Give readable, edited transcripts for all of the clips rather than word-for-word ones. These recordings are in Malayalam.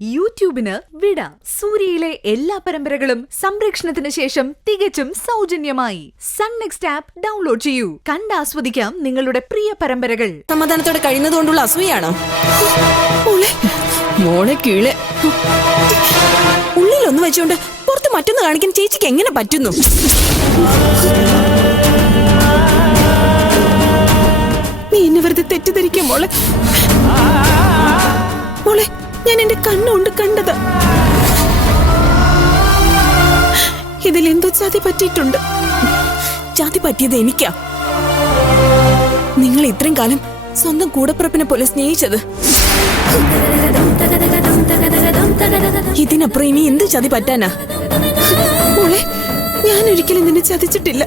യൂട്യൂബിന് വിട. സൂര്യയിലെ എല്ലാ പരമ്പരകളും സംരക്ഷണത്തിന് ശേഷം തികച്ചും സൗജന്യമായി സൺ നെക്സ്റ്റ് ആപ്പ് ഡൗൺലോഡ് ചെയ്യൂ. കണ്ടാസ്വദിക്കാം നിങ്ങളുടെ പ്രിയ പരമ്പരകൾ. സമാധാനത്തോടെ കഴിയുന്നതുകൊണ്ടുള്ള അസൂയാണോ? മോളെ കീഴെ ഉള്ളിലൊന്ന് വെച്ചുകൊണ്ട് പുറത്ത് മറ്റൊന്ന് കാണിക്കാൻ ചേച്ചിക്ക് എങ്ങനെ പറ്റുന്നു? നീ എന്നെ വെറുതെ തെറ്റിദ്ധരിക്കും മോളെ. മോളെ, ഞാൻ എന്റെ കണ്ണുകൊണ്ട് കണ്ടത്. ഇതിൽ എന്തോ ചതി പറ്റിയിട്ടുണ്ട്. ചതി പറ്റിയത് എനിക്കാ. നിങ്ങൾ ഇത്രയും കാലം സ്വന്തം കൂടപ്പിറപ്പിനെ പോലെ സ്നേഹിച്ചത്. ഇതിനപ്പുറം ഇനി എന്ത് ചതി പറ്റാനാ? മോളെ, ഞാൻ ഒരിക്കലും നിന്നെ ചതിച്ചിട്ടില്ല.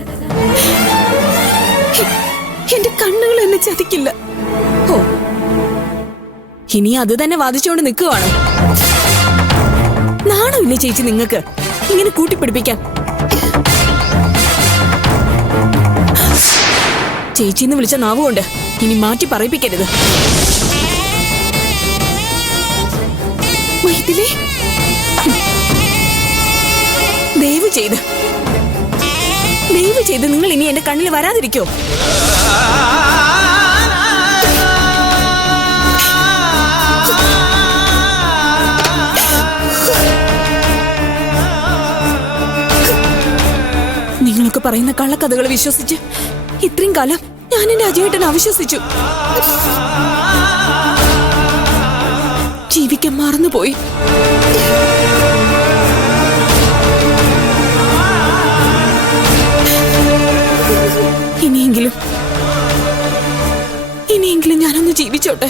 എന്റെ കണ്ണുകൾ എന്നെ ചതിക്കില്ല. ഓ, ഇനി അത് തന്നെ വാദിച്ചുകൊണ്ട് നിൽക്കുവാണ്. നാണമില്ലേ ചേച്ചി നിങ്ങൾക്ക് ഇങ്ങനെ കൂട്ടിപ്പിടിപ്പിക്കാൻ? ചേച്ചിന്ന് വിളിച്ച നാവുകൊണ്ട് ഇനി മാറ്റി പറയിപ്പിക്കരുത്. മൈഥിലി, ദയവ് ചെയ്ത് നിങ്ങൾ ഇനി എന്റെ കണ്ണിൽ വരാതിരിക്കോ? നിങ്ങളൊക്കെ പറയുന്ന കള്ളക്കഥകൾ വിശ്വസിച്ച് ഇത്രയും കാലം ഞാൻ എന്റെ അജയേട്ടനെ അവിശ്വസിച്ചു. ജീവിക്കാൻ മറന്നുപോയി. ഇനിയെങ്കിലും ഞാനൊന്ന് ജീവിച്ചോട്ടെ.